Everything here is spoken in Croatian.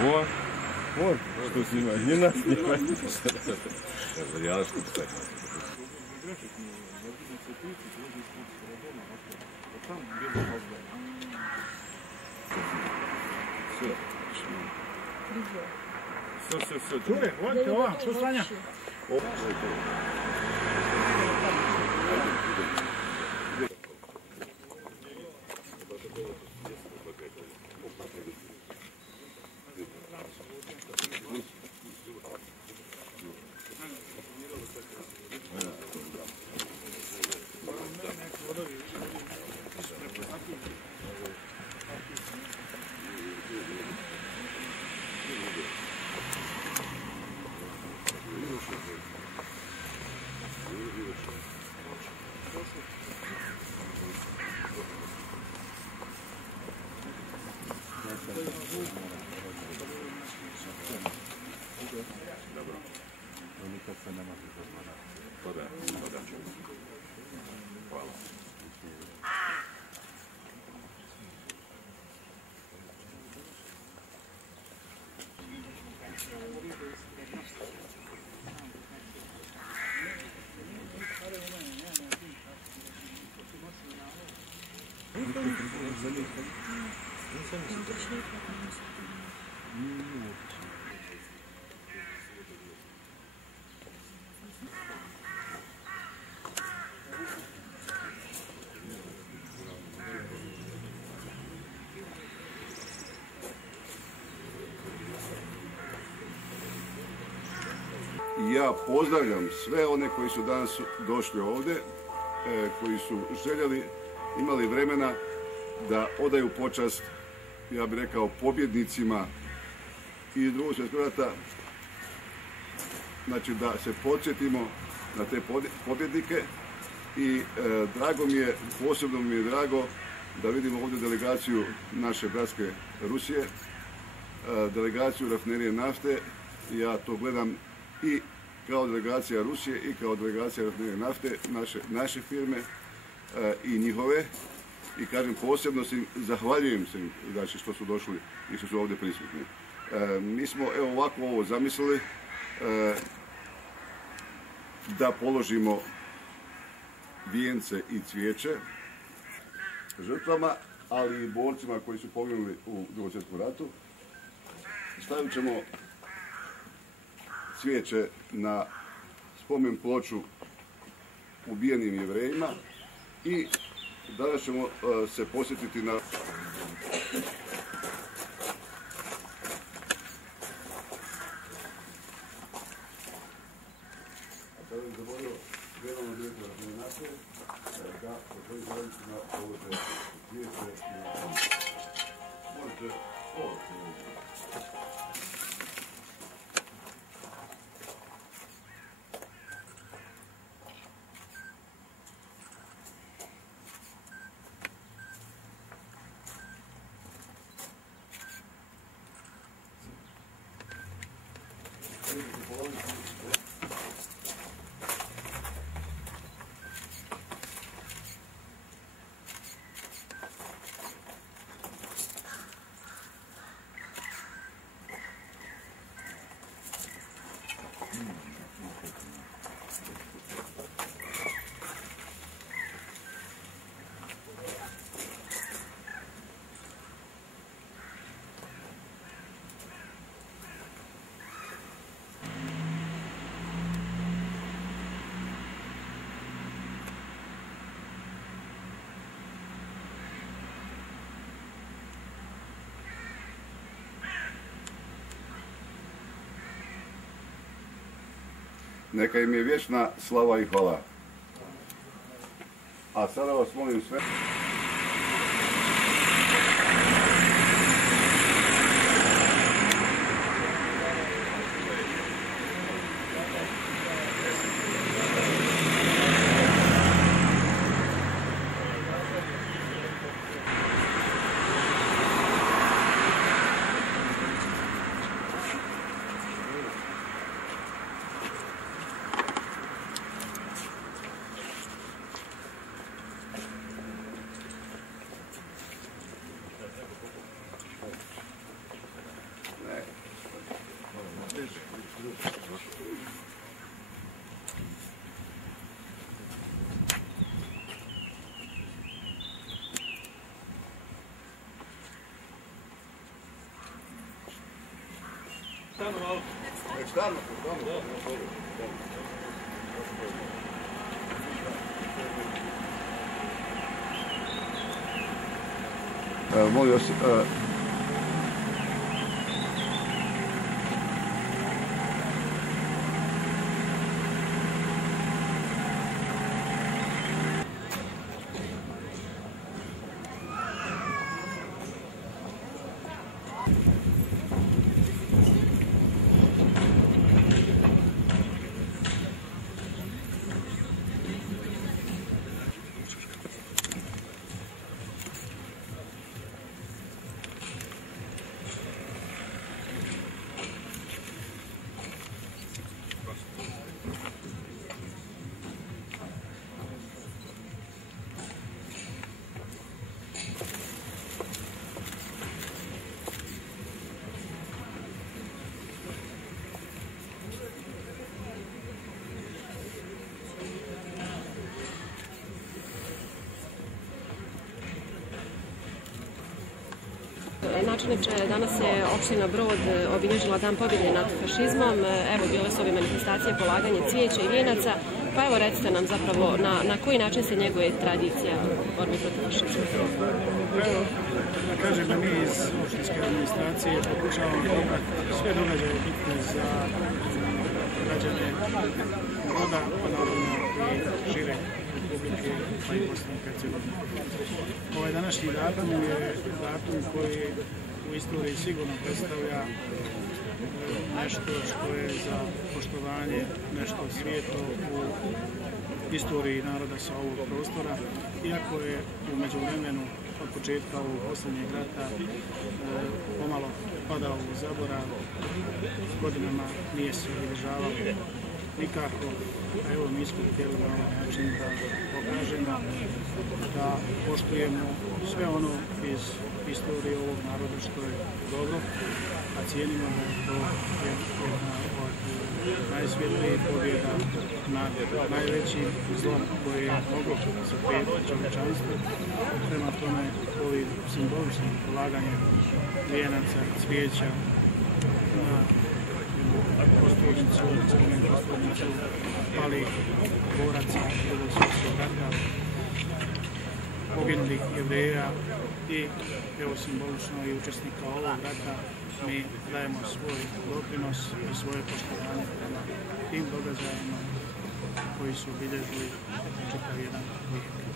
Вот. Вот, что снимать. Не надо снимать. Рядышком, кстати. Все. Чули? Вот, вам, что, Саня? Ja pozdravljam sve one koji su danas došli ovdje, koji su željeli, imali vremena da odaju počast, ja bih rekao, pobjednicima iz Drugog svjetskog rata, znači da se podsjetimo na te pobjednike i drago mi je, posebno mi je drago da vidimo ovdje delegaciju naše bratske Rusije, delegaciju rafinerije nafte. Ja to gledam i kao delegacija Rusije i kao delegacija rafinerije nafte, naše firme i njihove. I kažem, posebno zahvaljujem se im, znači, što su došli i što su ovdje prisutni. Mi smo evo ovako ovo zamislili da položimo vijence i cvijeće žrtvama, ali i borcima koji su poginuli u Drugom svjetskom ratu. Stavit ćemo cvijeće na spomen ploču ubijenim Jevrejima i danas ćemo se posjetiti na neka im je vječna slava i hvala. A sada vas molim sve... Molim vas, Načelniče, danas je opština Brod obilježila Dan pobjede nad fašizmom. Evo, bile su ove manifestacije, polaganje cvijeća i vijenaca. Pa evo, recite nam zapravo na koji način se njeguje tradicija u borbi protiv fašizma. Da kažem da mi iz opštinske administracije pokušavamo pobrati sve događaje bitne za građane Broda, pa naravno i šire Republike, pa i Bosne i Hercegovine. Ovaj današnji datum je datum koji u istoriji sigurno predstavlja nešto što je za poštovanje, nešto svijetlo u istoriji naroda sa ovog prostora, iako je u međuvremenu od početka ovog posljednjeg rata pomalo padao u zaborav, godinama nije se obilježavao nikako, a evo mi smo htjeli na ovaj način da pokažemo da poštujemo sve ono iz istorije ovog naroda što je dobro, a cijenimo da je to jedna od najsvjetlijih pobjeda nad najvećim zlom koje je moglo zaprijeti čovječanstvu. Prema tome, ovim simboličnim polaganjem vijenaca, cvijeća na postojnicu, palih boraca Drugog svjetskog rata, poginulih Jevreja i evo simbolično i učesnika ovog rata, mi dajemo svoj doprinos i svoje poštovanje prema tim događajima koji su obilježili čitav jedan vijek.